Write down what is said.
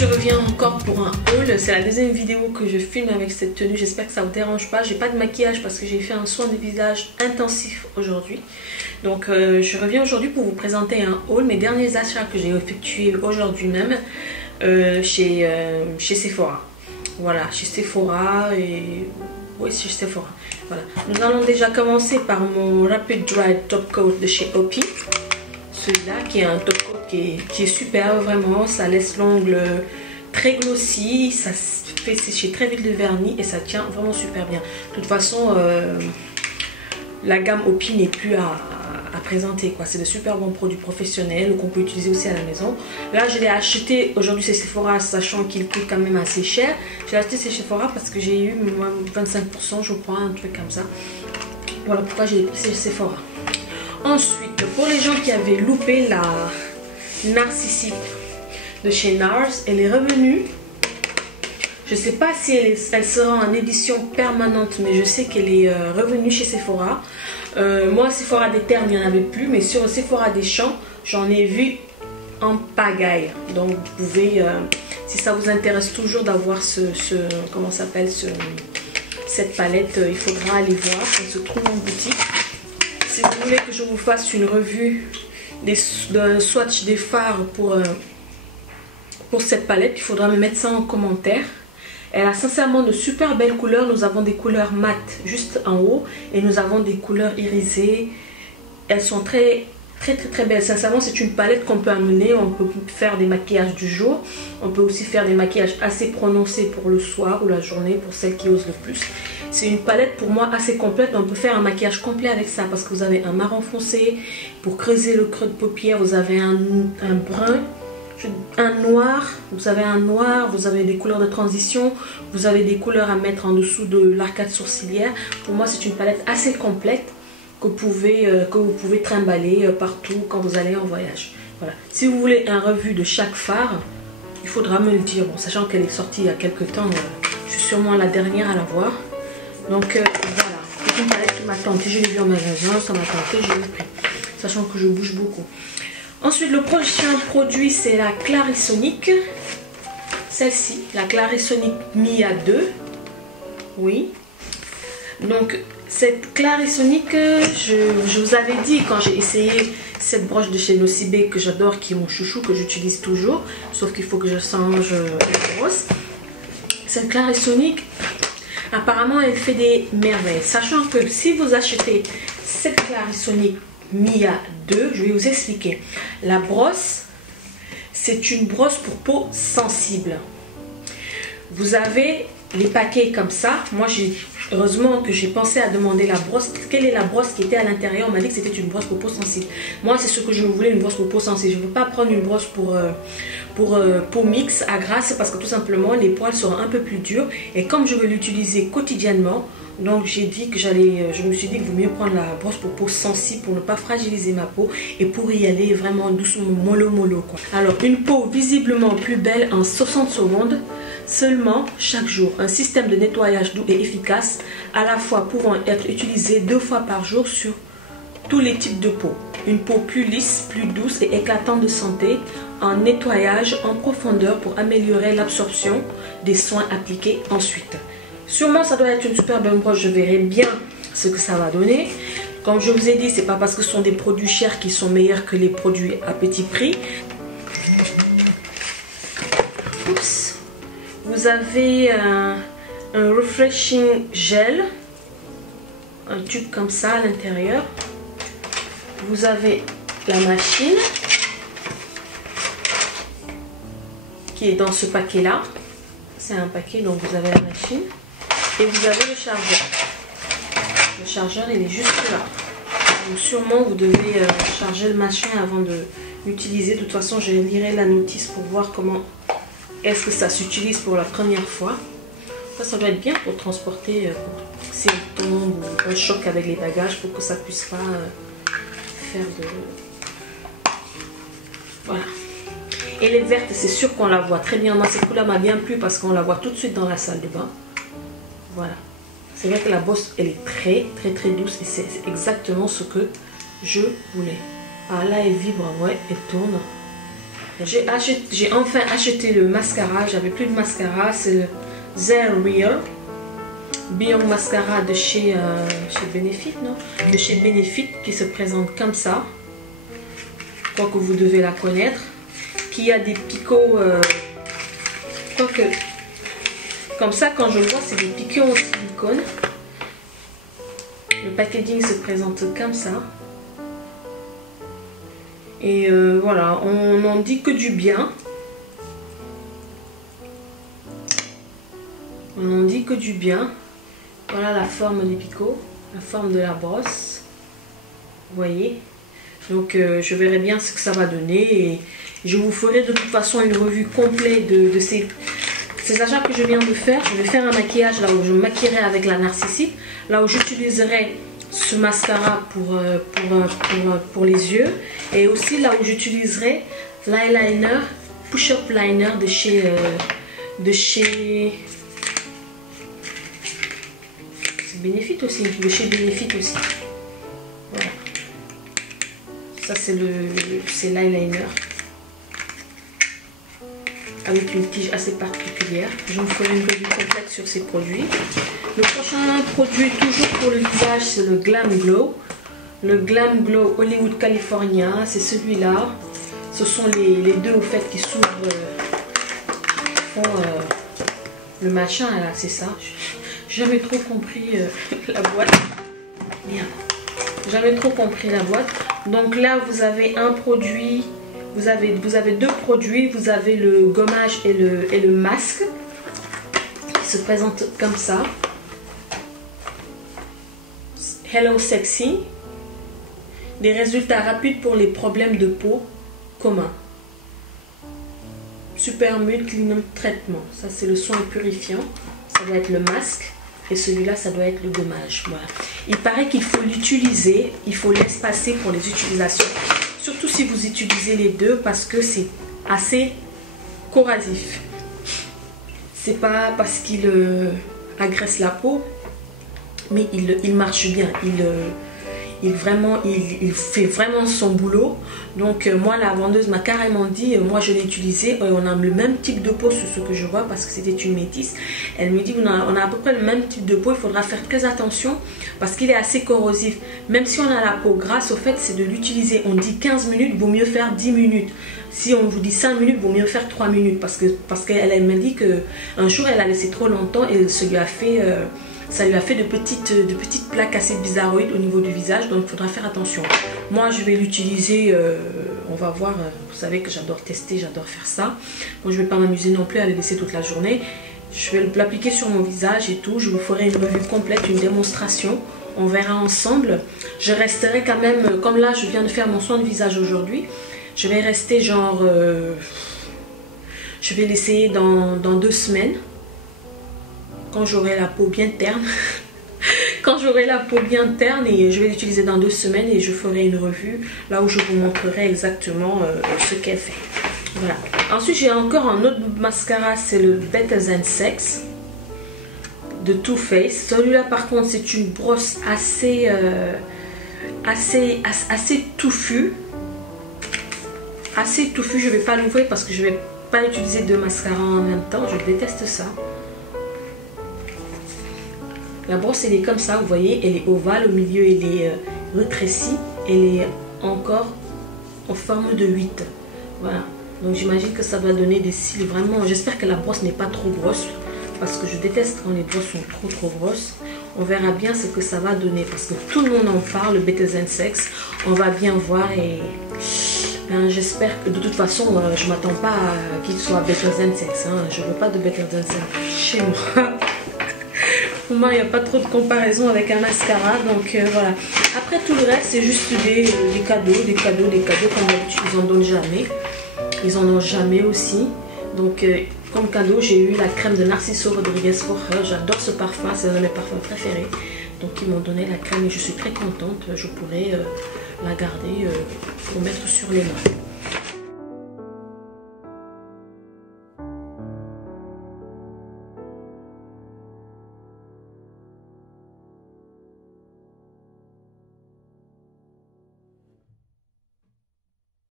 je reviens encore pour un haul. C'est la deuxième vidéo que je filme avec cette tenue. J'espère que ça ne vous dérange pas. J'ai pas de maquillage parce que j'ai fait un soin de visage intensif aujourd'hui. Donc je reviens aujourd'hui pour vous présenter un haul. Mes derniers achats que j'ai effectués aujourd'hui même chez Sephora. Voilà, chez Sephora et... Oui, chez Sephora. Voilà. Nous allons déjà commencer par mon Rapid Dry Top Coat de chez Opi. Celui-là qui est un top coat qui est super, vraiment. Ça laisse l'ongle très glossy, ça fait sécher très vite le vernis et ça tient vraiment super bien. De toute façon, la gamme Opi n'est plus à présenter, quoi. C'est de super bons produits professionnels qu'on peut utiliser aussi à la maison. Là, je l'ai acheté aujourd'hui chez Sephora, sachant qu'il coûte quand même assez cher. Je l'ai acheté chez Sephora parce que j'ai eu 25%, je crois, un truc comme ça. Voilà pourquoi j'ai pris chez Sephora. Ensuite, pour les gens qui avaient loupé la Narcissique de chez NARS, elle est revenue. Je ne sais pas si elle sera en édition permanente, mais je sais qu'elle est revenue chez Sephora. Moi, Sephora des Terres, il n'y en avait plus, mais sur Sephora des Champs, j'en ai vu en pagaille. Donc, vous pouvez, si ça vous intéresse toujours d'avoir comment s'appelle, cette palette, il faudra aller voir. Elle se trouve en boutique. Si vous voulez que je vous fasse une revue d'un swatch des fards pour cette palette, il faudra me mettre ça en commentaire. Elle a sincèrement de super belles couleurs. Nous avons des couleurs mat juste en haut et nous avons des couleurs irisées. Elles sont très belles. Sincèrement, c'est une palette qu'on peut amener. On peut faire des maquillages du jour. On peut aussi faire des maquillages assez prononcés pour le soir ou la journée pour celles qui osent le plus. C'est une palette pour moi assez complète. On peut faire un maquillage complet avec ça parce que vous avez un marron foncé pour creuser le creux de paupière. Vous avez un brun, un noir, vous avez des couleurs de transition, vous avez des couleurs à mettre en dessous de l'arcade sourcilière. Pour moi, c'est une palette assez complète que vous pouvez trimballer partout quand vous allez en voyage. Voilà. Si vous voulez un revue de chaque fard, il faudra me le dire. Bon, sachant qu'elle est sortie il y a quelques temps, je suis sûrement la dernière à la voir. Donc voilà, c'est une palette qui m'a tenté. Je l'ai vue en magasin, ça m'a tenté, je l'ai pris. Sachant que je bouge beaucoup. Ensuite, le prochain produit, c'est la Clarisonic. Celle-ci, la Clarisonic Mia 2. Oui. Donc, cette Clarisonic, je vous avais dit quand j'ai essayé cette broche de chez Nocibé que j'adore, qui est mon chouchou, que j'utilise toujours. Sauf qu'il faut que je change la brosse. Cette Clarisonic, apparemment, elle fait des merveilles. Sachant que si vous achetez cette Clarisonic Mia 2, je vais vous expliquer. La brosse, c'est une brosse pour peau sensible. Vous avez les paquets comme ça. Moi, heureusement que j'ai pensé à demander la brosse. Quelle est la brosse qui était à l'intérieur? On m'a dit que c'était une brosse pour peau sensible. Moi, c'est ce que je voulais, une brosse pour peau sensible. Je ne veux pas prendre une brosse pour peau mixte à grasse parce que tout simplement, les poils seront un peu plus durs. Et comme je veux l'utiliser quotidiennement, donc j'ai dit que je me suis dit qu'il vaut mieux prendre la brosse pour peau sensible pour ne pas fragiliser ma peau et pour y aller vraiment doucement, mollo quoi. Alors une peau visiblement plus belle en 60 secondes seulement chaque jour. Un système de nettoyage doux et efficace, à la fois pouvant être utilisé 2 fois par jour sur tous les types de peau. Une peau plus lisse, plus douce et éclatante de santé, en nettoyage en profondeur pour améliorer l'absorption des soins appliqués ensuite. Sûrement ça doit être une super bonne broche, je verrai bien ce que ça va donner. Comme je vous ai dit, c'est pas parce que ce sont des produits chers qui sont meilleurs que les produits à petit prix. Oups. Vous avez un refreshing gel, un tube comme ça à l'intérieur. Vous avez la machine qui est dans ce paquet là. C'est un paquet, donc vous avez la machine. Et vous avez le chargeur. Le chargeur, il est juste là. Donc sûrement, vous devez charger le machin avant de l'utiliser. De toute façon, je lirai la notice pour voir comment est-ce que ça s'utilise pour la première fois. Ça doit être bien pour transporter, pour si on tombe ou un choc avec les bagages, pour que ça puisse pas faire de... Voilà. Et les vertes, c'est sûr qu'on la voit très bien. Moi, cette couleur m'a bien plu parce qu'on la voit tout de suite dans la salle de bain. Voilà. C'est vrai que la brosse, elle est très douce et c'est exactement ce que je voulais. Ah là, elle vibre, ouais, elle tourne. J'ai enfin acheté le mascara. J'avais plus de mascara. C'est le They're Real Beyond Mascara de chez Benefit, non? De chez Benefit, qui se présente comme ça. Je crois que vous devez la connaître. Qui a des picots. Quoique, comme ça, quand je le vois, c'est des picots en silicone. Le packaging se présente comme ça. Et voilà, on n'en dit que du bien. On n'en dit que du bien. Voilà la forme des picots, la forme de la brosse. Vous voyez. Donc je verrai bien ce que ça va donner. Et je vous ferai de toute façon une revue complète de ces achats que je viens de faire. Je vais faire un maquillage là où je me maquillerai avec la Narcissite. Là où j'utiliserai ce mascara pour les yeux, et aussi là où j'utiliserai l'eyeliner push-up liner de chez Benefit aussi, de chez Benefit aussi. Voilà, ça c'est l'eyeliner avec une tige assez particulière. Je vous ferai une revue complète sur ces produits. Le prochain produit, toujours pour le visage, c'est le Glam Glow. Le Glam Glow Hollywood California, c'est celui-là. Ce sont les deux au fait qui s'ouvrent, le machin là, c'est ça. J'ai jamais trop compris la boîte. Merde. Jamais trop compris la boîte. Donc là, vous avez un produit. Vous avez deux produits. Vous avez le gommage et le masque qui se présentent comme ça. Hello Sexy. Des résultats rapides pour les problèmes de peau communs. Super Mood Clean Traitement. Ça c'est le soin purifiant. Ça doit être le masque. Et celui-là, ça doit être le gommage. Voilà. Il paraît qu'il faut l'utiliser. Il faut l'espacer pour les utilisations. Surtout si vous utilisez les deux, parce que c'est assez corrosif. C'est pas parce qu'il agresse la peau, mais il marche bien. Il fait vraiment son boulot. Donc moi, la vendeuse m'a carrément dit, moi je l'ai utilisé, on a le même type de peau sur ce que je vois, parce que c'était une métisse. Elle me dit, on a à peu près le même type de peau, il faudra faire très attention parce qu'il est assez corrosif. Même si on a la peau grasse, au fait c'est de l'utiliser. On dit 15 minutes, vaut mieux faire 10 minutes. Si on vous dit 5 minutes, vaut mieux faire 3 minutes, parce qu'elle m'a dit qu'un jour elle a laissé trop longtemps et ça lui a fait de petites plaques assez bizarroïdes au niveau du visage, donc il faudra faire attention. Moi je vais l'utiliser, on va voir, vous savez que j'adore tester, j'adore faire ça. Moi je ne vais pas m'amuser non plus à le laisser toute la journée. Je vais l'appliquer sur mon visage et tout, je vous ferai une revue complète, une démonstration, on verra ensemble. Je resterai quand même, comme là je viens de faire mon soin de visage aujourd'hui, je vais rester genre, je vais l'essayer dans 2 semaines. Quand j'aurai la peau bien terne. Quand j'aurai la peau bien terne, et je vais l'utiliser dans 2 semaines, et je ferai une revue là où je vous montrerai exactement ce qu'elle fait. Voilà. Ensuite j'ai encore un autre mascara, c'est le Better Than Sex de Too Faced. Celui-là par contre c'est une brosse assez touffue. Assez touffue, je ne vais pas l'ouvrir parce que je ne vais pas utiliser 2 mascaras en même temps, je déteste ça. La brosse elle est comme ça, vous voyez, elle est ovale, au milieu elle est rétrécie, elle est encore en forme de 8. Voilà, donc j'imagine que ça doit donner des cils vraiment. J'espère que la brosse n'est pas trop grosse, parce que je déteste quand les brosses sont trop grosses. On verra bien ce que ça va donner, parce que tout le monde en parle, le Better Than Sex. On va bien voir, et j'espère que de toute façon je ne m'attends pas à qu'il soit Better Than Sex, hein. Je ne veux pas de Better Than Sex chez moi. Pour moi, il n'y a pas trop de comparaison avec un mascara, donc voilà. Après, tout le reste, c'est juste des cadeaux, comme d'habitude, ils en donnent jamais. Ils en ont jamais aussi. Donc, comme cadeau, j'ai eu la crème de Narciso Rodriguez for Her. J'adore ce parfum, c'est un de mes parfums préférés. Donc, ils m'ont donné la crème et je suis très contente. Je pourrais la garder pour mettre sur les mains.